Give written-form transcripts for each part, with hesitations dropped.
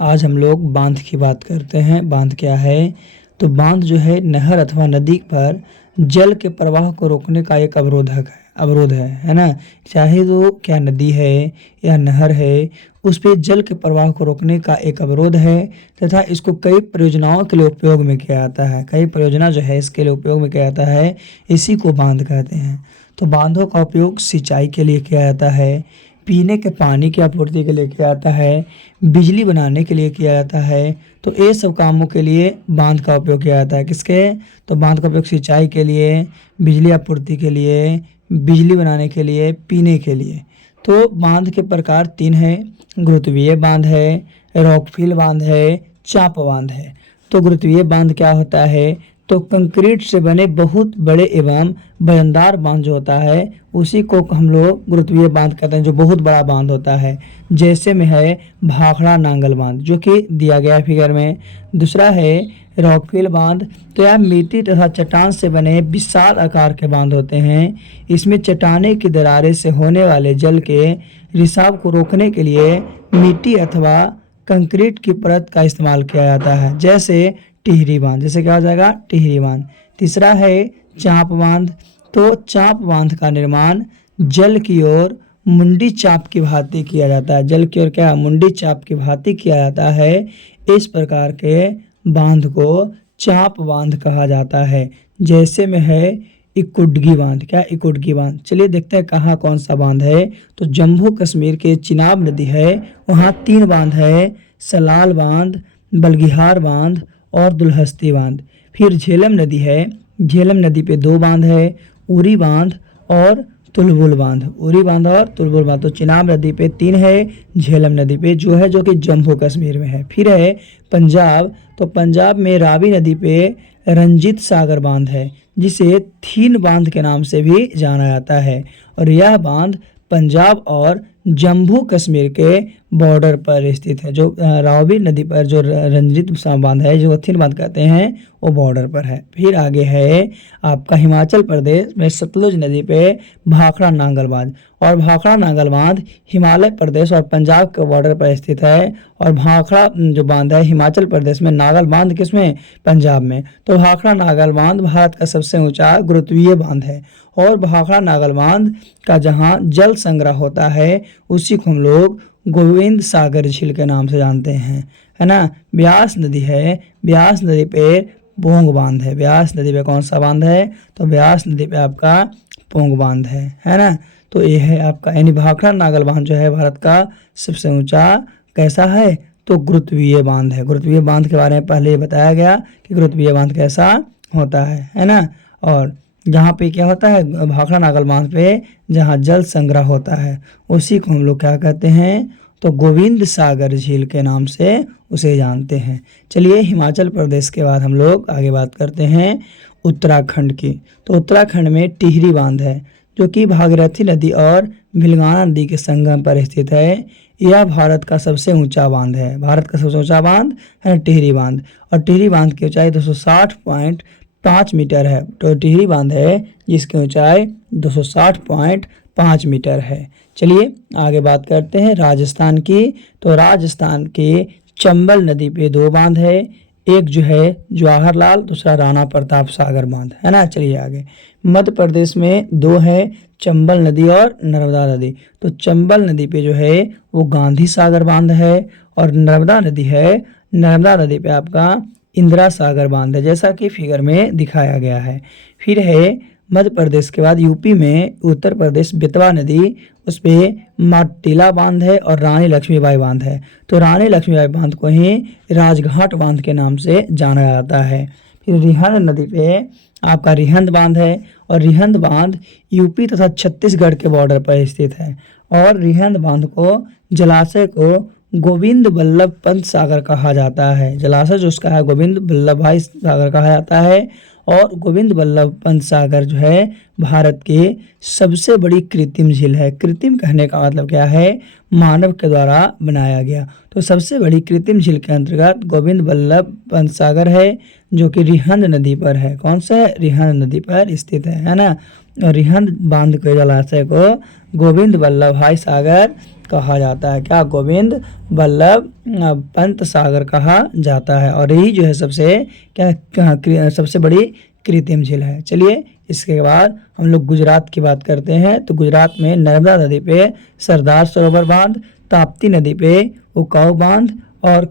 आज हम लोग बांध की बात करते हैं। बांध क्या है? तो बांध जो है नहर अथवा नदी पर जल के प्रवाह को रोकने का एक अवरोध है ना। चाहे वो क्या नदी है या नहर है, उस पे जल के प्रवाह को रोकने का एक अवरोध है तथा इसको कई परियोजनाओं के लिए उपयोग में किया जाता है। कई परियोजना जो है इसके लिए उपयोग में किया जाता है, इसी को बांध कहते हैं। तो बांधों का उपयोग सिंचाई के लिए किया जाता है, पीने के पानी की आपूर्ति के लिए किया जाता है, बिजली बनाने के लिए किया जाता है। तो ये सब कामों के लिए बांध का उपयोग किया जाता है। किसके? तो बांध का उपयोग सिंचाई के लिए, बिजली आपूर्ति के लिए, बिजली बनाने के लिए, पीने के लिए। तो बांध के प्रकार 3 हैं। गुरुत्वीय बांध है, रॉकफिल बांध है, चाप बांध है। तो गुरुत्वीय बांध क्या होता है? तो कंक्रीट से बने बहुत बड़े एवं वजनदार बांध जो होता है उसी को हम लोग गुरुत्वीय बांध कहते हैं, जो बहुत बड़ा बांध होता है। जैसे में है भाखड़ा नांगल बांध, जो कि दिया गया है फिगर में। दूसरा है रॉकफिल बांध। तो यह मिट्टी तथा चट्टान से बने विशाल आकार के बांध होते हैं। इसमें चट्टाने की दरारें से होने वाले जल के रिसाव को रोकने के लिए मिट्टी अथवा कंक्रीट की परत का इस्तेमाल किया जाता है। जैसे टिहरी बांध, जैसे क्या हो जाएगा? टिहरी बांध। तीसरा है चाप बांध। तो चाप बांध का निर्माण जल की ओर मुंडी चाप की भांति किया जाता है। जल की ओर क्या? मुंडी चाप की भांति किया जाता है। इस प्रकार के बांध को चाप बांध कहा जाता है। जैसे में है इकुडगी बांध। क्या? इकुडगी बांध। चलिए देखते हैं कहाँ कौन सा बांध है। तो जम्मू कश्मीर के चिनाब नदी है, वहाँ 3 बांध है। सलाल बांध, बलगिहार बांध और दुलहस्ती बांध। फिर झेलम नदी है, झेलम नदी पे 2 बांध है, उरी बांध और तुलबुल बांध। उरी बांध और तुलबुल बांध। तो चिनाब नदी पे 3 है, झेलम नदी पे जो है, जो कि जम्मू कश्मीर में है। फिर है पंजाब। तो पंजाब में रावी नदी पे रंजीत सागर बांध है, जिसे थीन बांध के नाम से भी जाना जाता है। और यह बांध पंजाब और जम्मू कश्मीर के बॉर्डर पर स्थित है। जो रावी नदी पर जो रंजीत बांध है, जो थीन बांध कहते हैं, वो बॉर्डर पर है। फिर आगे है आपका हिमाचल प्रदेश में सतलुज नदी पे भाखड़ा नांगल बांध। और भाखड़ा नांगल बांध हिमालय प्रदेश और पंजाब के बॉर्डर पर स्थित है। और भाखड़ा जो बांध है हिमाचल प्रदेश में, नागल बांध किसमें? पंजाब में। तो भाखड़ा नागल बांध भारत का सबसे ऊंचा गुरुत्वीय बांध है। और भाखड़ा नागल बांध का जहां जल संग्रह होता है उसी को हम लोग गोविंद सागर झील के नाम से जानते हैं, है ना। ब्यास नदी है, ब्यास नदी पे पोंग बांध है। ब्यास नदी पे कौन सा बांध है? तो ब्यास नदी पे आपका पोंग बांध है ना। तो ये है आपका, यानी भाखड़ा नागल बांध जो है भारत का सबसे ऊंचा कैसा है? तो गुरुत्वीय बांध है। गुरुत्वीय बांध के बारे में पहले बताया गया कि गुरुत्वीय बांध कैसा होता है ना। और जहाँ पे क्या होता है, भाखड़ा नागल बांध पे जहाँ जल संग्रह होता है उसी को हम लोग क्या कहते हैं? तो गोविंद सागर झील के नाम से उसे जानते हैं। चलिए हिमाचल प्रदेश के बाद हम लोग आगे बात करते हैं उत्तराखंड की। तो उत्तराखंड में टिहरी बांध है, जो कि भागीरथी नदी और भिलगाना नदी के संगम पर स्थित है। यह भारत का सबसे ऊंचा बांध है। भारत का सबसे ऊंचा बांध है टिहरी बांध। और टिहरी बांध की ऊंचाई 260.5 मीटर है। तो टिहरी बांध है जिसकी ऊंचाई 260.5 मीटर है। चलिए आगे बात करते हैं राजस्थान की। तो राजस्थान के चंबल नदी पे 2 बांध है। एक जो है जवाहरलाल, दूसरा राणा प्रताप सागर बांध, है ना। चलिए आगे। मध्य प्रदेश में 2 है, चंबल नदी और नर्मदा नदी। तो चंबल नदी पे जो है वो गांधी सागर बांध है। और नर्मदा नदी है, नर्मदा नदी पे आपका इंदिरा सागर बांध है, जैसा कि फिगर में दिखाया गया है। फिर है मध्य प्रदेश के बाद यूपी में उत्तर प्रदेश बेतवा नदी, उस पे माटीला बांध है और रानी लक्ष्मीबाई बांध है। तो रानी लक्ष्मीबाई बांध को ही राजघाट बांध के नाम से जाना जाता है। फिर रिहंद नदी पे आपका रिहंद बांध है। और रिहंद बांध यूपी तथा छत्तीसगढ़ के बॉर्डर पर स्थित है। और रिहंद बांध को जलाशय को गोविंद बल्लभ पंत सागर कहा जाता है। जलाशय जो उसका है गोविंद बल्लभ भाई सागर कहा जाता है। और गोविंद बल्लभ पंत सागर जो है भारत की सबसे बड़ी कृत्रिम झील है। कृत्रिम कहने का मतलब क्या है? मानव के द्वारा बनाया गया। तो सबसे बड़ी कृत्रिम झील के अंतर्गत गोविंद बल्लभ पंत सागर है, जो कि रिहंद नदी पर है। कौन सा है? रिहंद नदी पर स्थित है ना। और रिहंद बांध के जलाशय को गोविंद बल्लभ भाई सागर कहा जाता है। क्या? गोविंद वल्लभ पंत सागर कहा जाता है। और यही जो है सबसे बड़ी कृत्रिम झील है। चलिए इसके बाद हम लोग गुजरात की बात करते हैं। तो गुजरात में नर्मदा नदी पे सरदार सरोवर बांध, ताप्ती नदी पे उकाऊ बांध और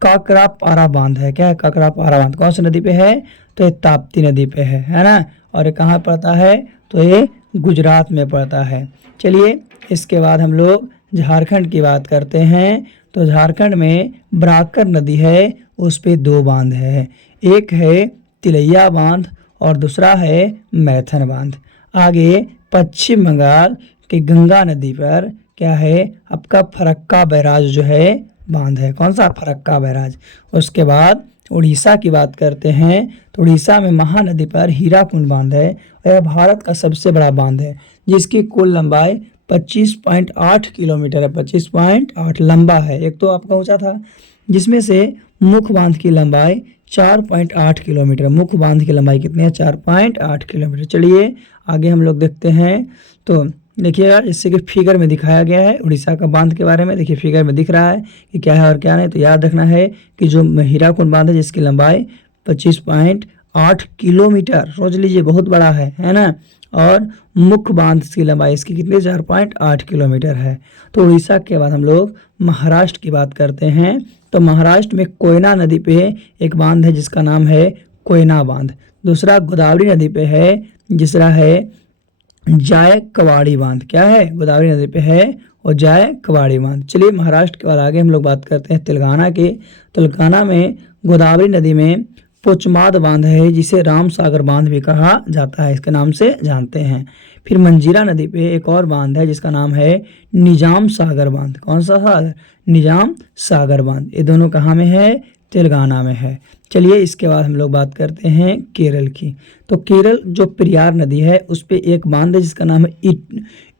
काकरापारा बांध है। क्या है? काकरापारा बांध कौन सी नदी पे है? तो ये ताप्ती नदी पे है ना। और ये कहाँ पड़ता है? तो ये गुजरात में पड़ता है। चलिए इसके बाद हम लोग झारखंड की बात करते हैं। तो झारखंड में ब्राकर नदी है, उस पे 2 बांध है। एक है तिलैया बांध और दूसरा है मैथन बांध। आगे पश्चिम बंगाल की गंगा नदी पर क्या है? आपका फरक्का बैराज जो है बांध है। कौन सा? फरक्का बैराज। उसके बाद उड़ीसा की बात करते हैं। तो उड़ीसा में महानदी पर हीराकुंड बांध है और यह भारत का सबसे बड़ा बांध है, जिसकी कुल लंबाई 25.8 किलोमीटर है। 25.8 लंबा है। एक तो आपका ऊंचा था, जिसमें से मुख्य बांध की लंबाई 4.8 किलोमीटर। मुख्य बांध की लंबाई कितनी है? 4.8 किलोमीटर। चलिए आगे हम लोग देखते हैं। तो देखिएगा, जैसे कि फिगर में दिखाया गया है उड़ीसा का बांध के बारे में। देखिए फिगर में दिख रहा है कि क्या है और क्या नहीं। तो याद रखना है कि जो हीराकुंड बांध है, जिसकी लंबाई 25.8 किलोमीटर, सोच लीजिए बहुत बड़ा है ना। और मुख्य बांध की लंबाई इसकी कितनी? 4.8 किलोमीटर है। तो उड़ीसा के बाद हम लोग महाराष्ट्र की बात करते हैं। तो महाराष्ट्र में कोयना नदी पे एक बांध है, जिसका नाम है कोयना बांध। दूसरा गोदावरी नदी पे है, जिसका है जायकवाड़ी बांध। क्या है? गोदावरी नदी पे है और जायकवाड़ी बांध। चलिए महाराष्ट्र के बाद आगे हम लोग बात करते हैं तेलंगाना के। तेलंगाना में गोदावरी नदी में पोचमाद बांध है, जिसे राम सागर बांध भी कहा जाता है, इसके नाम से जानते हैं। फिर मंजीरा नदी पे एक और बांध है, जिसका नाम है निजाम सागर बांध। कौन सा सागर? निजाम सागर बांध। ये दोनों कहाँ में है? तेलंगाना में है। चलिए इसके बाद हम लोग बात करते हैं केरल की। तो केरल जो पेरियार नदी है, उस पे एक बांध है, जिसका नाम है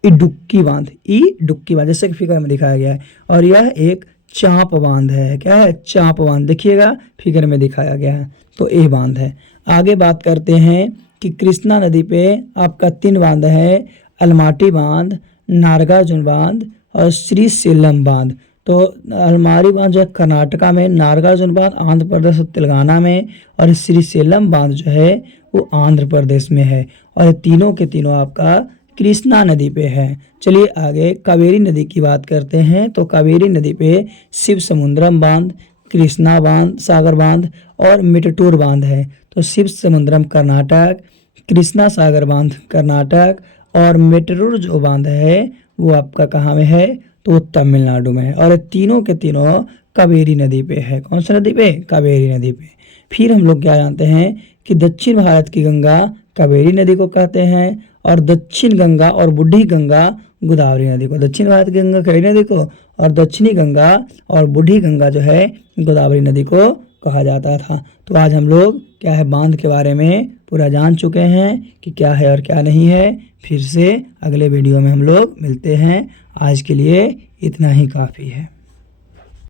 इडुक्की बांध। इडुक्की बांध, जैसे कि फिगर में दिखाया गया है। और यह एक चांप बांध है। क्या है? चांप बांध। देखिएगा फिगर में दिखाया गया है। तो ये बांध है। आगे बात करते हैं कि कृष्णा नदी पे आपका 3 बांध है, अलमाटी बांध, नागार्जुन बांध और श्रीशैलम बांध। तो अलमारी बांध जो है कर्नाटका में, नागार्जुन बांध आंध्र प्रदेश और तेलंगाना में, और श्रीशैलम बांध जो है वो आंध्र प्रदेश में है। और तीनों के तीनों आपका कृष्णा नदी पे है। चलिए आगे कावेरी नदी की बात करते हैं। तो कावेरी नदी पे शिव समुद्रम बांध, कृष्णा बांध, सागर बांध और मिट्टूर बांध है। तो शिव समुद्रम कर्नाटक, कृष्णा सागर बांध कर्नाटक और मिट्टूर जो बांध है वो आपका कहाँ में है? तो वो तमिलनाडु में है। और तीनों के तीनों कावेरी नदी पे है। कौन सी नदी पे? कावेरी नदी पे। फिर हम लोग क्या जानते हैं कि दक्षिण भारत की गंगा कावेरी नदी को कहते हैं, और दक्षिण गंगा और बूढ़ी गंगा गोदावरी नदी को। दक्षिण भारत की गंगा कावेरी नदी को, और दक्षिणी गंगा और बूढ़ी गंगा जो है गोदावरी नदी को कहा जाता था। तो आज हम लोग क्या है, बांध के बारे में पूरा जान चुके हैं कि क्या है और क्या नहीं है। फिर से अगले वीडियो में हम लोग मिलते हैं। आज के लिए इतना ही काफ़ी है।